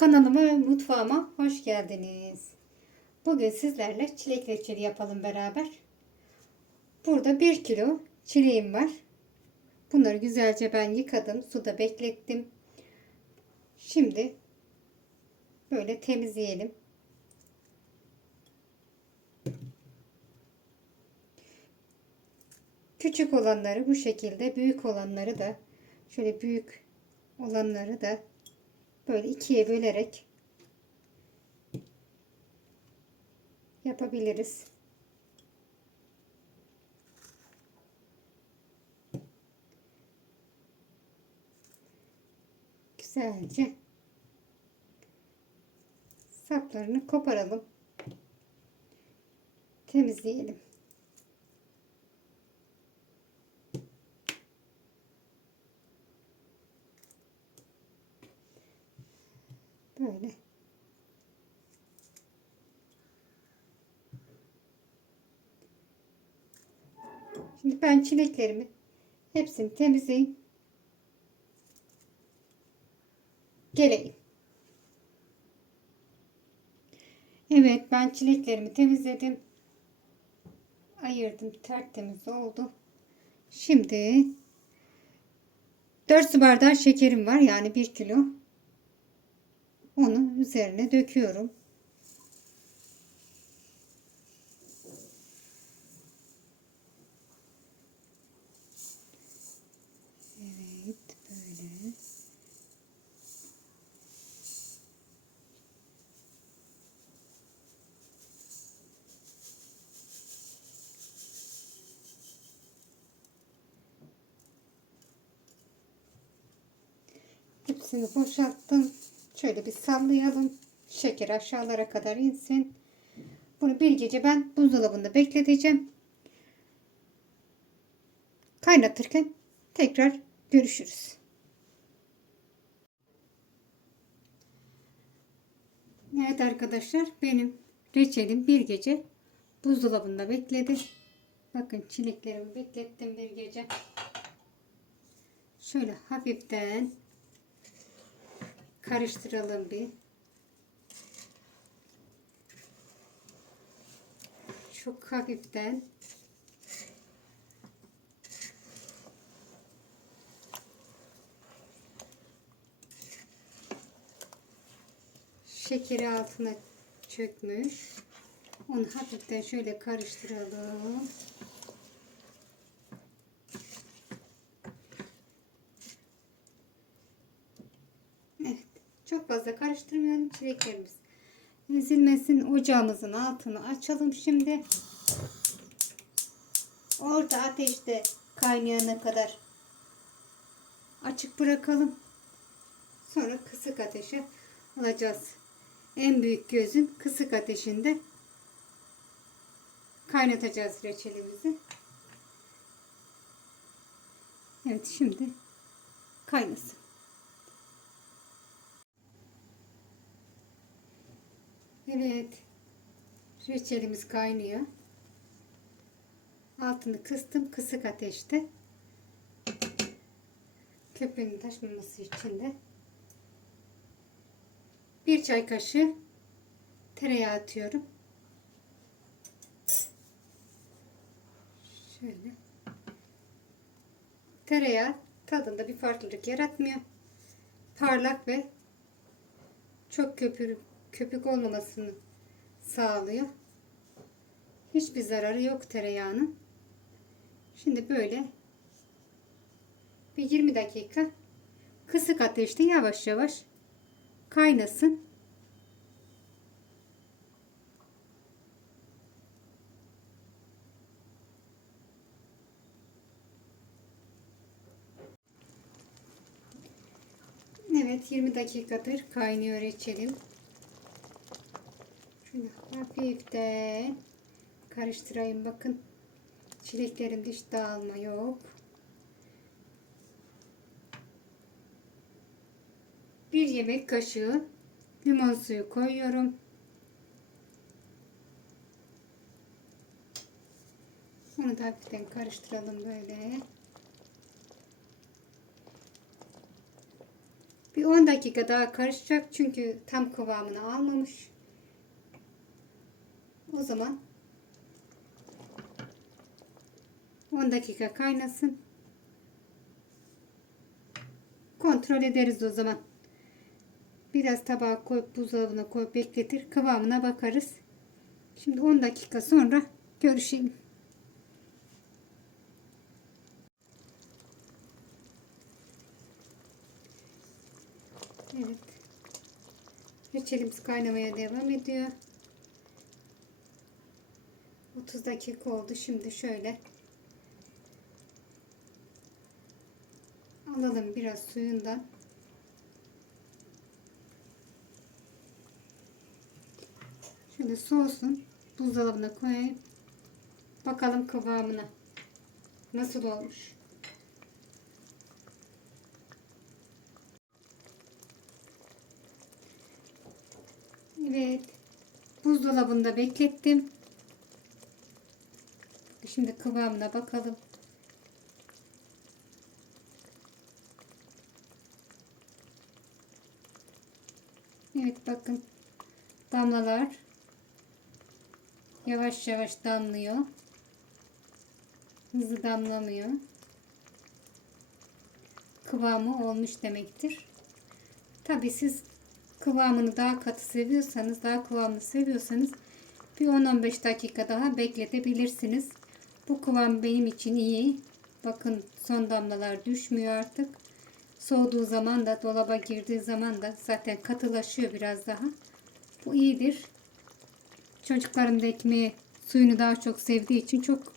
Kanalıma ve mutfağıma hoş geldiniz. Bugün sizlerle çilek reçeli yapalım beraber. Burada 1 kilo çileğim var. Bunları güzelce ben yıkadım. Suda beklettim. Şimdi böyle temizleyelim. Küçük olanları bu şekilde, büyük olanları da şöyle büyük olanları da böyle ikiye bölerek yapabiliriz. Güzelce saplarını koparalım. Temizleyelim. Böyle. Şimdi ben çileklerimi hepsini temizleyeyim. Geleyim. Evet ben çileklerimi temizledim. Ayırdım tertemiz oldu. Şimdi 4 su bardağı şekerim var yani 1 kilo. Onu üzerine döküyorum. Hepsini boşalttım. Şöyle bir sallayalım. Şeker aşağılara kadar insin. Bunu bir gece ben buzdolabında bekleteceğim. Kaynatırken tekrar görüşürüz. Evet arkadaşlar benim reçelim bir gece buzdolabında bekledi. Bakın çileklerimi beklettim bir gece. Şöyle hafiften karıştıralım bir. Çok hafiften şekeri altına çökmüş. Onu hafiften şöyle karıştıralım. Evet. Çok fazla karıştırmayalım çileklerimiz. Ezilmesin ocağımızın altını açalım şimdi. Orta ateşte kaynayana kadar açık bırakalım. Sonra kısık ateşe alacağız. En büyük gözün kısık ateşinde kaynatacağız reçelimizi. Evet şimdi kaynasın. Evet. Reçelimiz kaynıyor. Altını kıstım kısık ateşte. Köpüğünün taşmaması için de bir çay kaşığı tereyağı atıyorum. Şöyle. Tereyağı tadında bir farklılık yaratmıyor. Parlak ve çok köpür, köpük olmamasını sağlıyor. Hiçbir zararı yok tereyağının. Şimdi böyle bir 20 dakika kısık ateşte yavaş yavaş kaynasın. Evet 20 dakikadır kaynıyor reçelim. Şöyle hafiften karıştırayım bakın. Çileklerimde hiç dağılma yok. Bir yemek kaşığı limon suyu koyuyorum. Onu da hafiften karıştıralım böyle. Bir 10 dakika daha karışacak çünkü tam kıvamını almamış. O zaman 10 dakika kaynasın. Kontrol ederiz o zaman. Biraz tabağa koyup buzdolabına koyup bekletir. Kıvamına bakarız. Şimdi 10 dakika sonra görüşelim. Evet. Reçelimiz kaynamaya devam ediyor. 30 dakika oldu. Şimdi şöyle alalım biraz suyundan. Şöyle soğusun. Buzdolabına koyayım. Bakalım kıvamına. Nasıl olmuş. Evet. Buzdolabında beklettim. Şimdi kıvamına bakalım. Evet bakın. Damlalar yavaş yavaş damlıyor. Hızlı damlamıyor. Kıvamı olmuş demektir. Tabi siz kıvamını daha katı seviyorsanız, daha kıvamlı seviyorsanız bir 10-15 dakika daha bekletebilirsiniz. Bu kıvam benim için iyi. Bakın son damlalar düşmüyor artık. Soğuduğu zaman da dolaba girdiği zaman da zaten katılaşıyor biraz daha. Bu iyidir. Çocuklarım da ekmeği suyunu daha çok sevdiği için çok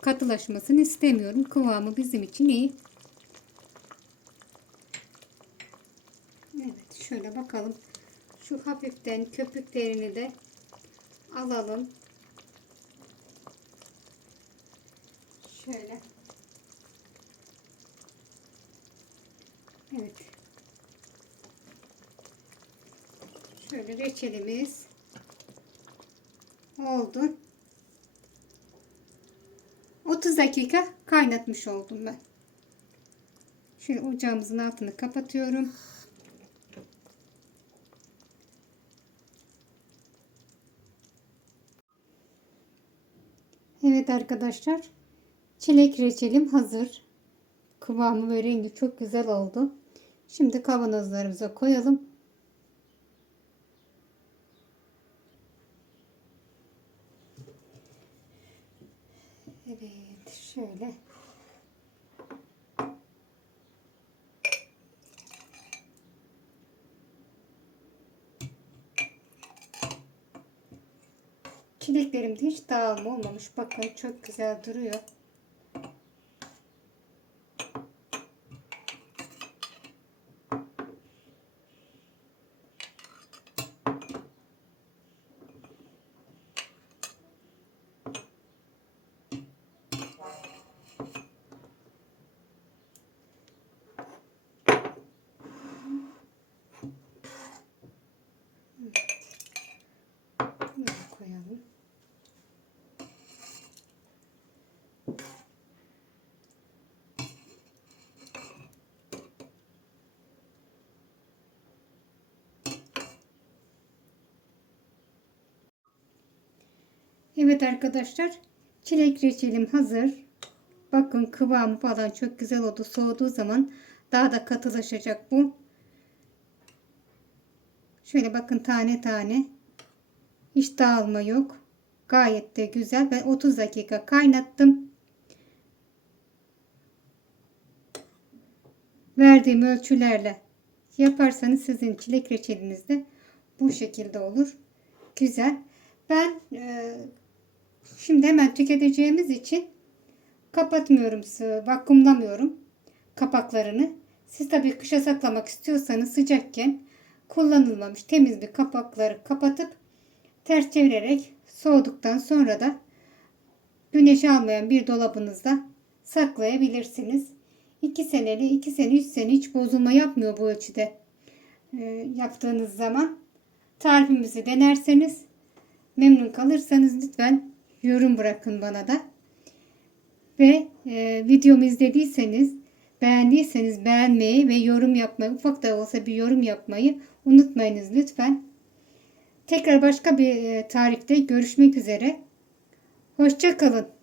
katılaşmasını istemiyorum. Kıvamı bizim için iyi. Evet şöyle bakalım. Şu hafiften köpüklerini de alalım. Şöyle. Evet. Şöyle reçelimiz oldu. 30 dakika kaynatmış oldum ben. Şöyle ocağımızın altını kapatıyorum. Evet arkadaşlar. Çilek reçelim hazır. Kıvamı ve rengi çok güzel oldu. Şimdi kavanozlarımıza koyalım. Evet şöyle. Çileklerim hiç dağılma olmamış. Bakın çok güzel duruyor. Bunları koyalım. Evet arkadaşlar çilek reçelim hazır. Bakın kıvamı falan çok güzel oldu. Soğuduğu zaman daha da katılaşacak bu. Şöyle bakın tane tane. Hiç dağılma yok. Gayet de güzel. Ben 30 dakika kaynattım. Verdiğim ölçülerle yaparsanız sizin çilek reçeliniz de bu şekilde olur. Güzel. Ben e, şimdi hemen tüketeceğimiz için kapatmıyorum, vakumlamıyorum kapaklarını. Siz tabii kışa saklamak istiyorsanız sıcakken kullanılmamış temiz bir kapakları kapatıp ters çevirerek soğuduktan sonra da güneş almayan bir dolabınızda saklayabilirsiniz. 2 seneli, 2 sene, 3 sene hiç bozulma yapmıyor bu ölçüde e, yaptığınız zaman. Tarifimizi denerseniz memnun kalırsanız lütfen yorum bırakın bana da. Ve e, videomu izlediyseniz Beğendiyseniz beğenmeyi ve yorum yapmayı, ufak da olsa bir yorum yapmayı unutmayınız lütfen. Tekrar başka bir e, tarifte görüşmek üzere. Hoşça kalın.